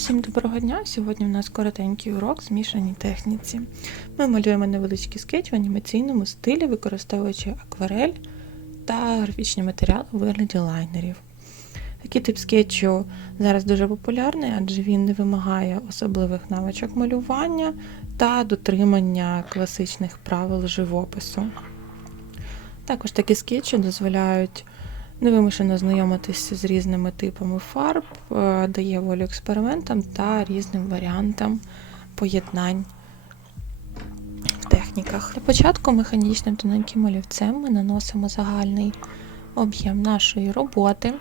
Всім доброго дня! Сьогодні у нас коротенький урок змішаній техніці. Ми малюємо невеличкий скетч в анімаційному стилі, використовуючи акварель та графічні матеріали у вигляді лайнерів. Такий тип скетчу зараз дуже популярний, адже він не вимагає особливих навичок малювання та дотримання класичних правил живопису. Також такі скетчі дозволяють невимушено знайомитися з різними типами фарб, е, дає волю експериментам та різним варіантам поєднань в техніках. Для початку механічним тоненьким олівцем ми наносимо загальний об'єм нашої роботи,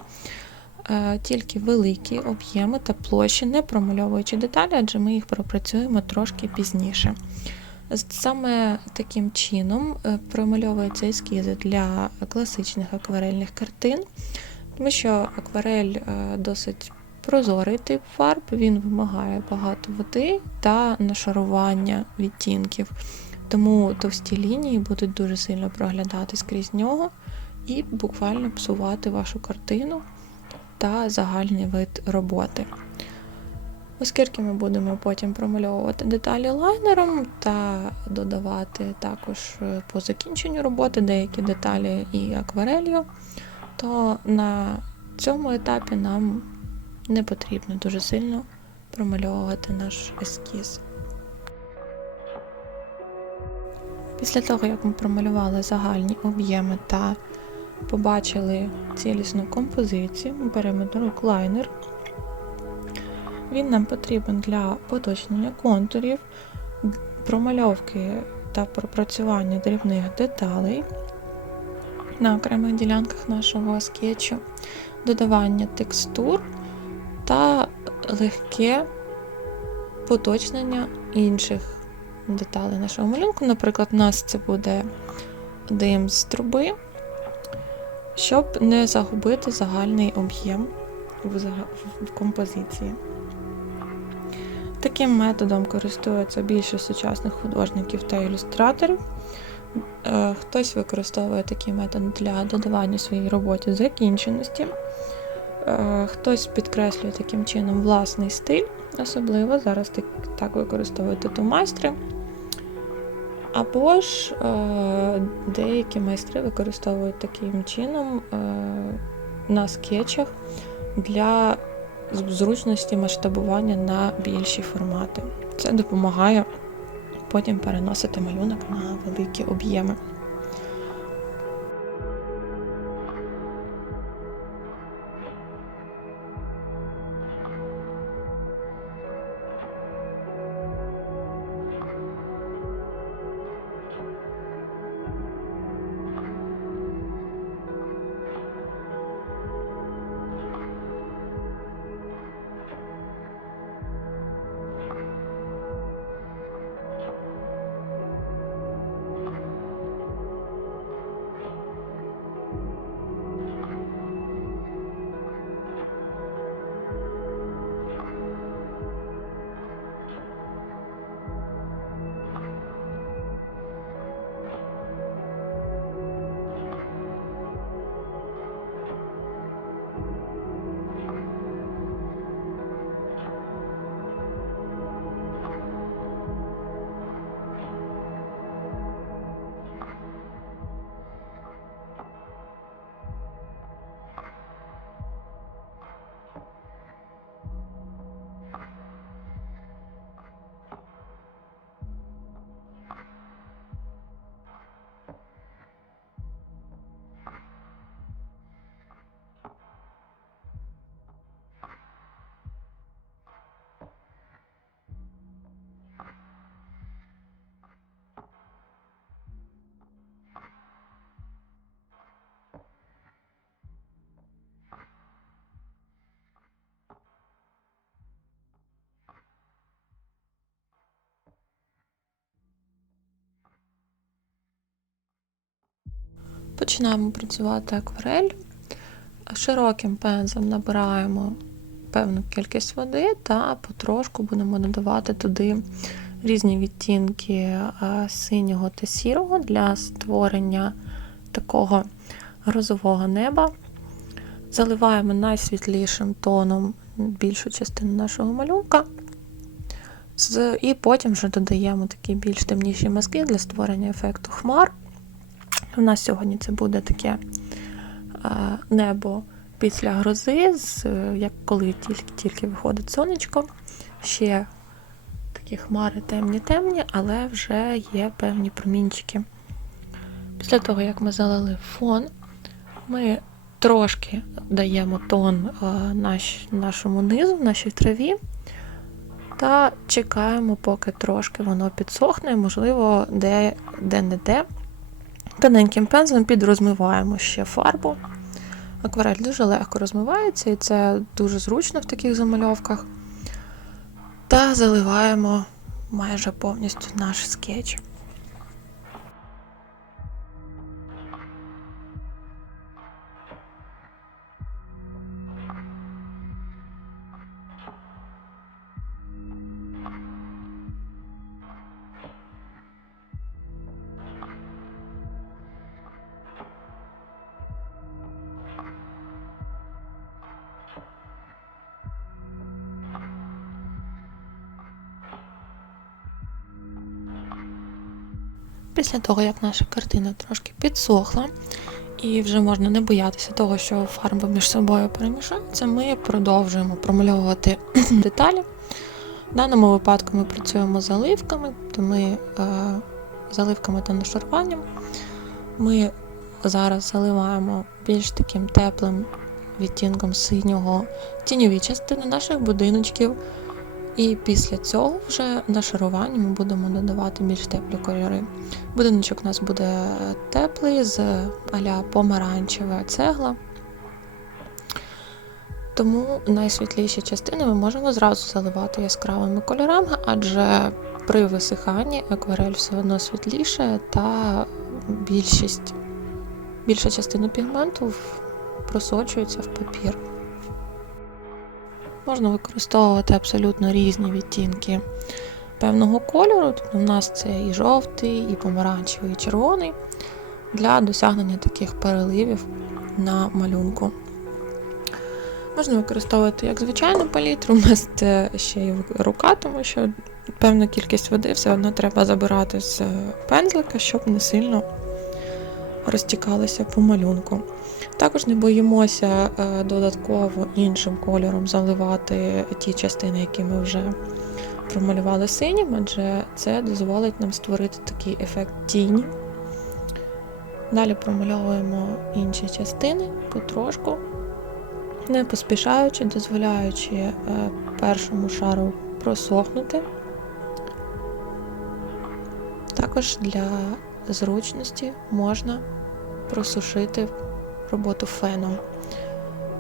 е, тільки великі об'єми та площі, не промальовуючи деталі, адже ми їх пропрацюємо трошки пізніше. Саме таким чином е, промальовуються ескізи для класичних акварельних картин, тому що акварель е, досить прозорий тип фарб, він вимагає багато води та нашарування відтінків. Тому товсті лінії будуть дуже сильно проглядатись крізь нього і буквально псувати вашу картину та загальний вид роботи. Оскільки ми будемо потім промальовувати деталі лайнером та додавати також е, по закінченню роботи деякі деталі і акварелью, то на цьому етапі нам не потрібно дуже сильно промальовувати наш ескіз. Після того, як ми промалювали загальні об'єми та побачили цілісну композицію, ми беремо до рук лайнер. Він нам потрібен для поточнення контурів, промальовки та пропрацювання дрібних деталей на окремих ділянках нашого скетчу, додавання текстур та легке поточнення інших деталей нашого малюнку. Наприклад, у нас це буде дим з труби, щоб не загубити загальний об'єм в композиції. Таким методом користуються більше сучасних художників та ілюстраторів. Е, Хтось використовує такий метод для додавання своїй роботі закінченості, Е, хтось підкреслює таким чином власний стиль, особливо зараз так, використовують тату-майстри. Або ж е, деякі майстри використовують таким чином на скетчах для зручності масштабування на більші формати. Це допомагає потім переносити малюнок на великі об'єми. Починаємо працювати акварель. Широким пензлем набираємо певну кількість води та потрошку будемо додавати туди різні відтінки е, синього та сірого для створення такого розового неба. Заливаємо найсвітлішим тоном більшу частину нашого малюнка. І потім вже додаємо такі більш темніші мазки для створення ефекту хмар. У нас сьогодні це буде таке е, небо після грози, як коли тільки-тільки виходить сонечко. Ще такі хмари темні-темні, але вже є певні промінчики. Після того, як ми залили фон, ми трошки даємо тон е, наш, нашому низу, нашій траві, та чекаємо, поки трошки воно підсохне, можливо, де-не-де. Тоненьким пензлем підрозмиваємо ще фарбу. Акварель дуже легко розмивається, і це дуже зручно в таких замальовках. Та заливаємо майже повністю наш скетч. Після того, як наша картина трошки підсохла, і вже можна не боятися того, що фарби між собою перемішаються, ми продовжуємо промальовувати деталі. В даному випадку ми працюємо з заливками, то ми е, заливками та нашаруванням. Ми зараз заливаємо більш таким теплим відтінком синього тіньові частини наших будиночків. І після цього вже на шаруванні ми будемо додавати більш теплі кольори. Будиночок у нас буде теплий з аля помаранчева цегла. Тому найсвітліші частини ми можемо зразу заливати яскравими кольорами, адже при висиханні акварель все одно світліше та більшість, більша частина пігменту просочується в папір. Можна використовувати абсолютно різні відтінки певного кольору. Тобто у нас це і жовтий, і помаранчевий, і червоний для досягнення таких переливів на малюнку. Можна використовувати як звичайну палітру, у нас це ще й рука, тому що певну кількість води все одно треба забирати з пензлика, щоб не сильно розтікалися по малюнку. Також не боїмося е, додатково іншим кольором заливати ті частини, які ми вже промалювали синім, адже це дозволить нам створити такий ефект тіні. Далі промальовуємо інші частини потрошку, не поспішаючи, дозволяючи е, першому шару просохнути. Також для зручності можна просушити роботу феном.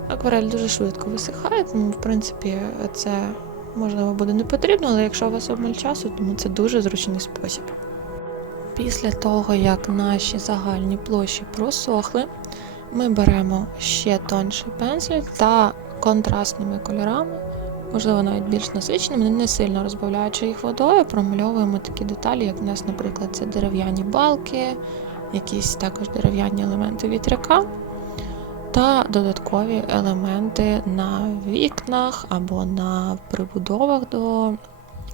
Акварель дуже швидко висихає, тому, в принципі, це можливо буде не потрібно, але якщо у вас обмаль часу, тому це дуже зручний спосіб. Після того, як наші загальні площі просохли, ми беремо ще тонший пензлик та контрастними кольорами, можливо, навіть більш насиченими, не сильно розбавляючи їх водою, промальовуємо такі деталі, як у нас, наприклад, це дерев'яні балки, якісь також дерев'яні елементи вітряка та додаткові елементи на вікнах або на прибудовах до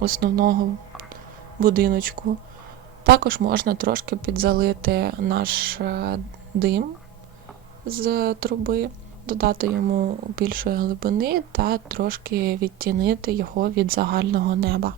основного будиночку. Також можна трошки підзалити наш е, дим з труби, додати йому більшої глибини та трошки відтінити його від загального неба.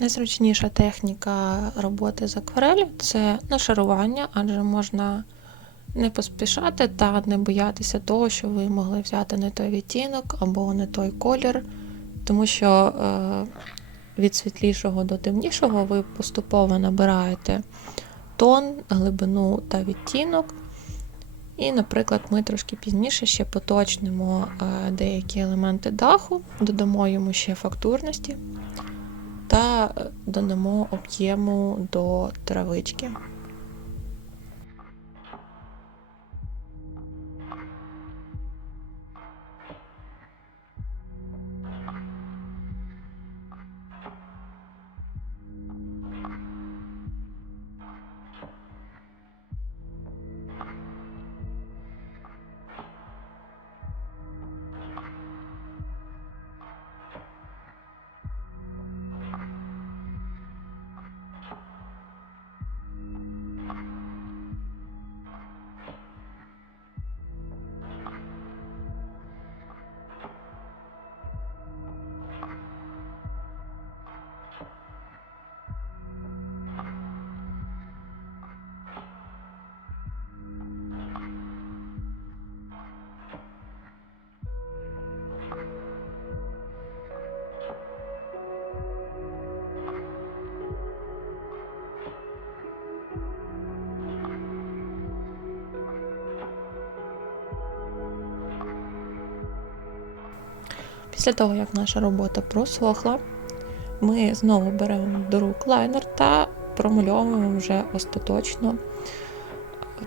Найзручніша техніка роботи з акварелью це нашарування, адже можна не поспішати та не боятися того, що ви могли взяти не той відтінок або не той колір, тому що е, від світлішого до темнішого ви поступово набираєте тон, глибину та відтінок. І, наприклад, ми трошки пізніше ще поточнимо е, деякі елементи даху, додамо йому ще фактурності та додамо об'єму до травички. Після того, як наша робота просохла, ми знову беремо до рук лайнер та промальовуємо вже остаточно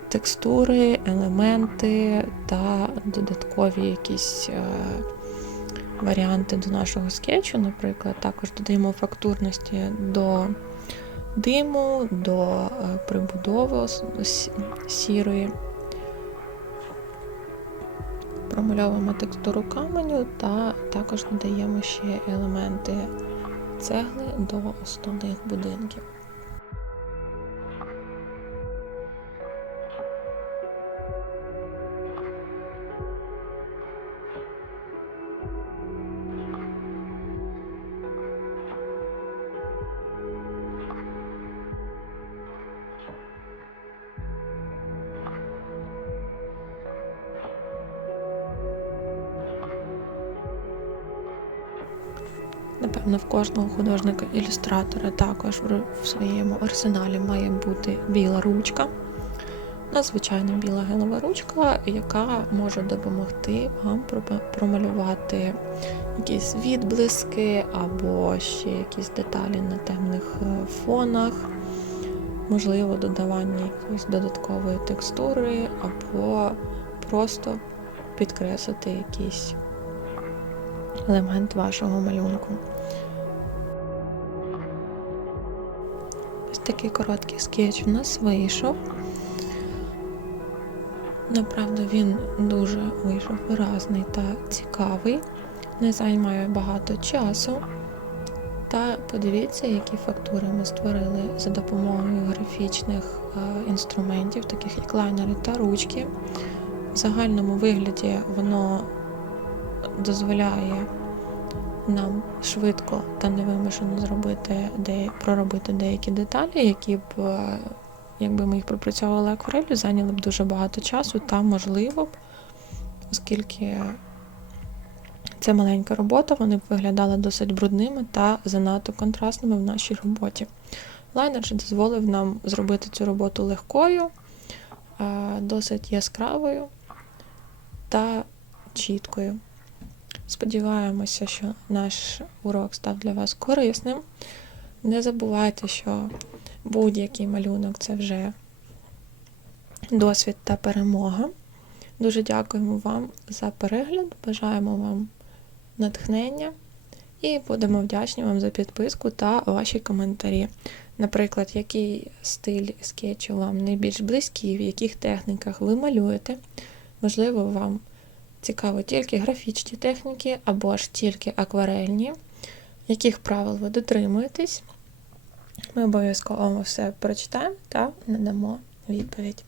текстури, елементи та додаткові якісь е, варіанти до нашого скетчу. Наприклад, також додаємо фактурності до диму, до е, прибудови сірої. Промальовуємо текстуру каменю та також додаємо ще елементи цегли до основних будинків. Напевно, в кожного художника-ілюстратора також в своєму арсеналі має бути біла ручка. Надзвичайно біла гелева ручка, яка може допомогти вам промалювати якісь відблиски або ще якісь деталі на темних е, фонах, можливо, додавання якоїсь додаткової текстури, або просто підкреслити якийсь елемент вашого малюнку. Ось такий короткий скетч у нас вийшов. Направду він дуже вийшов виразний та цікавий, не займає багато часу. Та подивіться, які фактури ми створили за допомогою графічних е, інструментів, таких як лайнери та ручки. В загальному вигляді воно дозволяє нам швидко та невимушено зробити де, проробити деякі деталі, які б, е, якби ми їх пропрацьовували акварелью, зайняли б дуже багато часу та можливо б, оскільки це маленька робота, вони б виглядали досить брудними та занадто контрастними в нашій роботі. Лайнер же дозволив нам зробити цю роботу легкою, е, досить яскравою та чіткою. Сподіваємося, що наш урок став для вас корисним. Не забувайте, що будь-який малюнок це вже досвід та перемога. Дуже дякуємо вам за перегляд, бажаємо вам натхнення і будемо вдячні вам за підписку та ваші коментарі. Наприклад, який стиль скетчу вам найбільш близький, в яких техніках ви малюєте. Можливо, вам цікаво тільки графічні техніки або ж тільки акварельні, яких правил ви дотримуєтесь. Ми обов'язково все прочитаємо та надамо відповідь.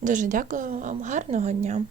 Дуже дякую вам, гарного дня!